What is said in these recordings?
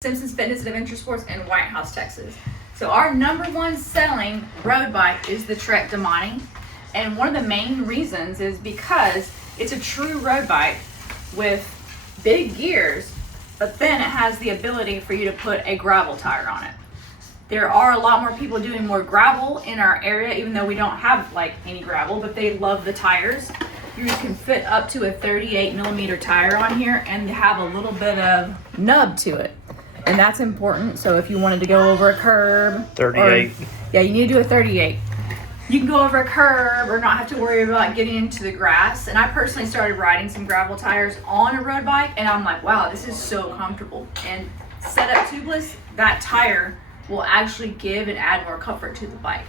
Simpson's Fitness and Adventure Sports in White House, Texas. So our #1 selling road bike is the Trek Domane. And one of the main reasons is because it's a true road bike with big gears, but then it has the ability for you to put a gravel tire on it. There are a lot more people doing more gravel in our area, even though we don't have like any gravel, but they love the tires. You can fit up to a 38mm tire on here and have a little bit of nub to it. And that's important. So if you wanted to go over a curb, 38. Yeah, you need to do a 38. You can go over a curb or not have to worry about getting into the grass. And I personally started riding some gravel tires on a road bike, and I'm like, wow, this is so comfortable. And set up tubeless, that tire will actually give and add more comfort to the bike.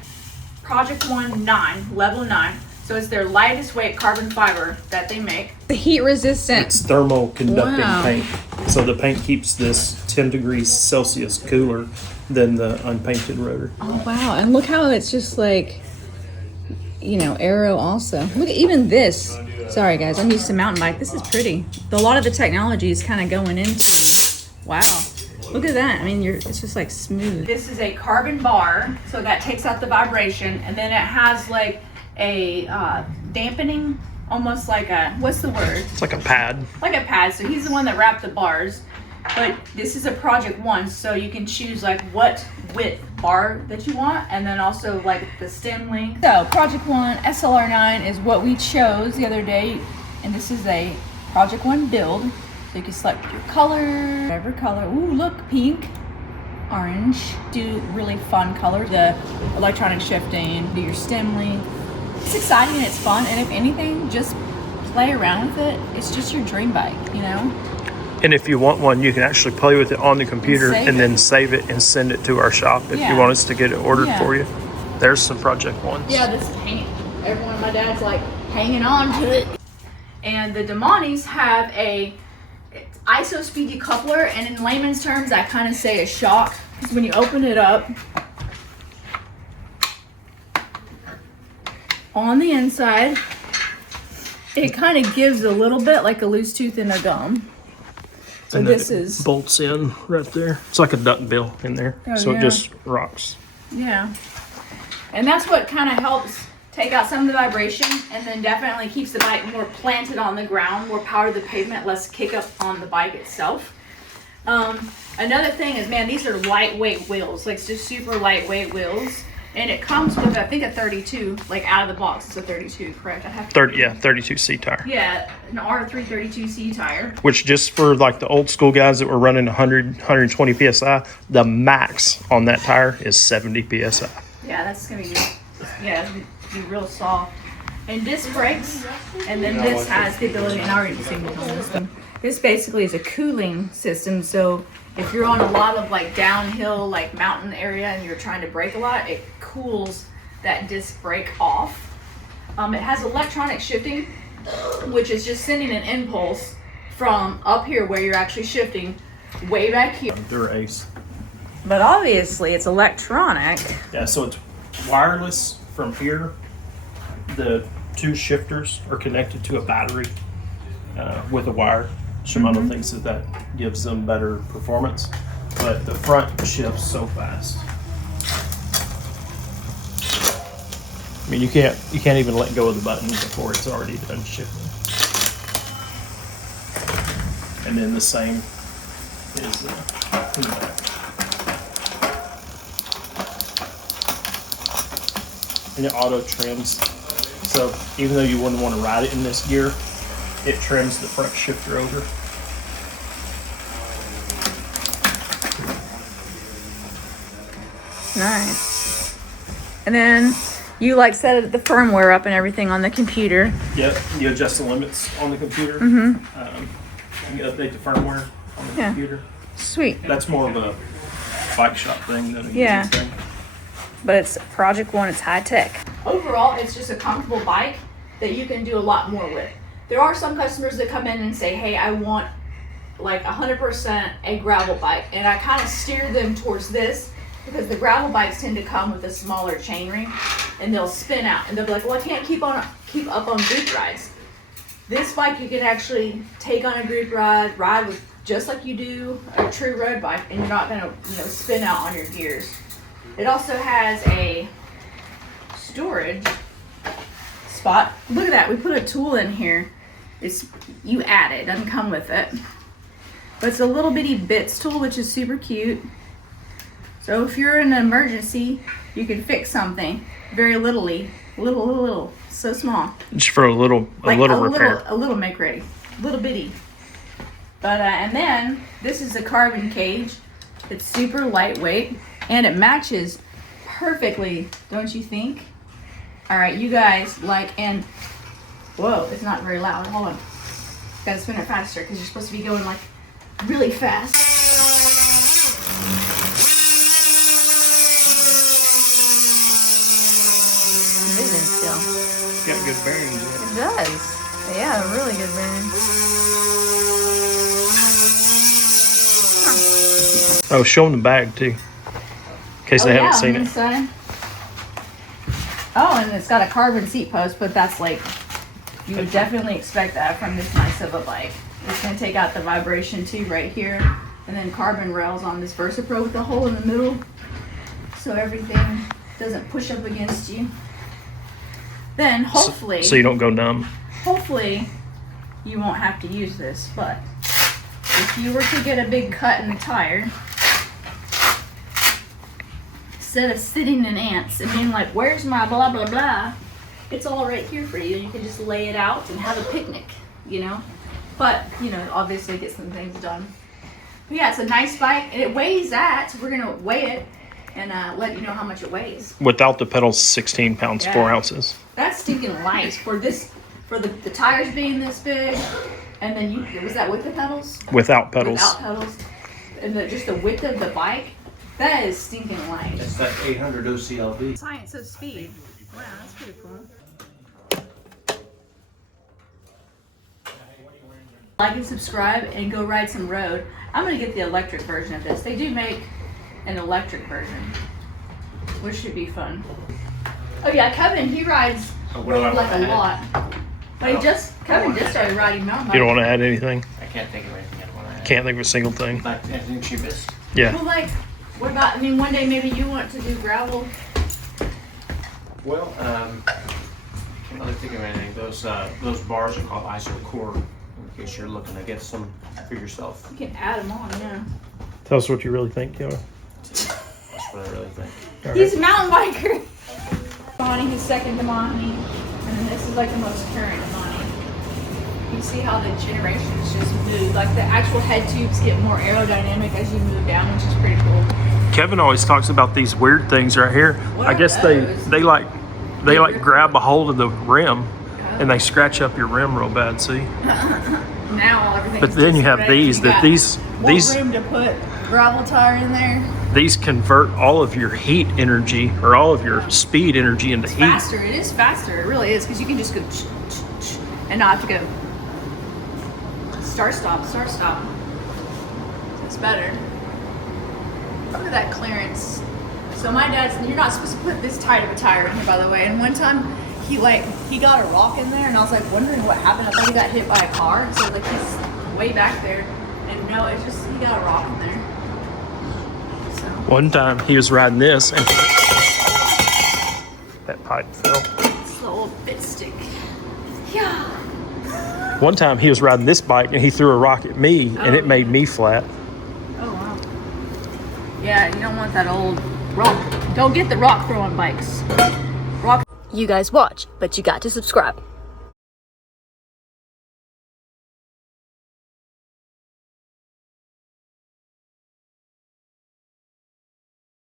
Project One 9, level 9. So it's their lightest weight carbon fiber that they make. The heat resistant. It's thermal conducting Wow. paint. So the paint keeps this 10 degrees Celsius cooler than the unpainted rotor. Oh wow, and look how it's just like, you know, aero also. Look at even this. Sorry guys, I'm used to mountain bike. This is pretty. A lot of the technology is kind of going into, wow. Look at that. I mean, it's just like smooth. This is a carbon bar, so that takes out the vibration, and then it has like a dampening, almost like a, what's the word? It's like a pad. Like a pad. So he's the one that wrapped the bars. But this is a Project One, so you can choose like what width bar that you want, and then also like the stem length. So Project One SLR9 is what we chose the other day, and this is a Project One build. So you can select your color, whatever color. Ooh, look, pink, orange. Do really fun colors. The electronic shifting, do your stem length. It's exciting and it's fun, and if anything, just play around with it. It's just your dream bike, you know? And if you want one, you can actually play with it on the computer and then save it and send it to our shop if you want us to get it ordered for you. There's some Project Ones. Yeah, this is hanging. Everyone, my dad's like hanging on to it. And the Domanes have a ISO speed decoupler, and in layman's terms, I kind of say a shock. Because when you open it up, on the inside, it kind of gives a little bit like a loose tooth in a gum. So and this it is bolts in right there. It's like a duck bill in there. So it just rocks. Yeah. And that's what kind of helps take out some of the vibration, and then definitely keeps the bike more planted on the ground, more power to the pavement, less kick up on the bike itself. Another thing is, man, these are lightweight wheels, like just super lightweight wheels. And it comes with, I think, a 32, like out of the box. It's a 32, correct? I have 32C tire. Yeah, an R332C tire. Which, just for like the old school guys that were running 100, 120 PSI, the max on that tire is 70 PSI. Yeah, that's going to be, yeah, it's gonna be real soft. And disc brakes, and then this has the ability, and I already signaled on this one. This basically is a cooling system, so if you're on a lot of like downhill, like mountain area, and you're trying to brake a lot, it cools that disc brake off. It has electronic shifting, which is just sending an impulse from up here where you're actually shifting way back here. Dura-Ace. But obviously it's electronic. Yeah, so it's wireless from here. The two shifters are connected to a battery with a wire. Shimano thinks that gives them better performance, but the front shifts so fast. I mean, you can't even let go of the button before it's already done shifting. And then the same is in the back. And it auto trims, so even though you wouldn't want to ride it in this gear, it trims the front shifter over. Nice. And then you like set the firmware up and everything on the computer. Yep, you adjust the limits on the computer. You can update the firmware on the computer. Sweet. That's more of a bike shop thing than a gaming thing. But it's Project One, it's high tech. Overall, it's just a comfortable bike that you can do a lot more with. There are some customers that come in and say, hey, I want like 100% a gravel bike. And I kind of steer them towards this because the gravel bikes tend to come with a smaller chainring and they'll spin out. And they'll be like, well, I can't keep up on group rides. This bike you can actually take on a group ride with just like you do a true road bike, and you're not gonna, spin out on your gears. It also has a storage spot. Look at that, we put a tool in here. You add it, doesn't come with it. But it's a little bitty bits tool, which is super cute. So if you're in an emergency, you can fix something very little, so small. Just for a little repair. A little make ready, little bitty. But and then this is a carbon cage. It's super lightweight and it matches perfectly, don't you think? All right, you guys and whoa, it's not very loud. Hold on, gotta spin it faster because you're supposed to be going like really fast. Moving still. It's got good bearings. It does. Yeah, really good bearings. Oh, show them the bag too, in case they haven't seen it. Inside. Oh, and it's got a carbon seat post, but that's like, you would definitely expect that from this nice of a bike. It's gonna take out the vibration too right here, and then carbon rails on this VersaPro with a hole in the middle, so everything doesn't push up against you. Then hopefully, so you don't go numb. Hopefully, you won't have to use this. But if you were to get a big cut in the tire, instead of sitting in ants and being like, "Where's my blah blah blah?" It's all right here for you. You can just lay it out and have a picnic, But, obviously get some things done. But yeah, it's a nice bike, and it weighs that. So we're gonna weigh it and let you know how much it weighs. Without the pedals, 16 pounds, 4 ounces. That's stinking light for this, for the tires being this big, and then was that with the pedals? Without pedals. Without pedals, and just the width of the bike, that is stinking light. That's that 800 OCLV. Science of speed. Wow, that's pretty cool. Like and subscribe and go ride some road. I'm gonna get the electric version of this. They do make an electric version, which should be fun. Oh yeah, Kevin, he rides road like a lot. But Kevin just started riding mountain bikes. You don't want to add anything? I can't think of anything I want to add. Can't think of a single thing. Like anything cheapest. Yeah. Well, what about, one day maybe you want to do gravel? Well, can't really think of anything. Those bars are called ISO core, in case you're looking to get some for yourself. You can add them on, yeah. Tell us what you really think, Kevin. That's what I really think. All He's a right. mountain biker. Domane, his second Domane, and then this is like the most current Domane. You see how the generations just move. Like the actual head tubes get more aerodynamic as you move down, which is pretty cool. Kevin always talks about these weird things right here. What I are guess those? they grab a hold of the rim and they scratch up your rim real bad, see? Now everything's But then you have these, more room to put gravel tire in there. These convert all of your heat energy or all of your speed energy into heat. Faster, it is faster, it really is, because you can just go and not have to go start stop. It's better. Look at that clearance. So my dad's, you're not supposed to put this tight of a tire in here, by the way. And one time he got a rock in there, and I was like wondering what happened. I thought he got hit by a car, and so he's way back there. And no, it's just he got a rock in there. So One time he was riding this and that pipe fell. it's the old bit stick. Yeah. One time he was riding this bike and he threw a rock at me and it made me flat. Oh wow. Yeah, you don't want that old rock. Don't get the rock throwing bikes. Rock. You guys watch, but you got to subscribe.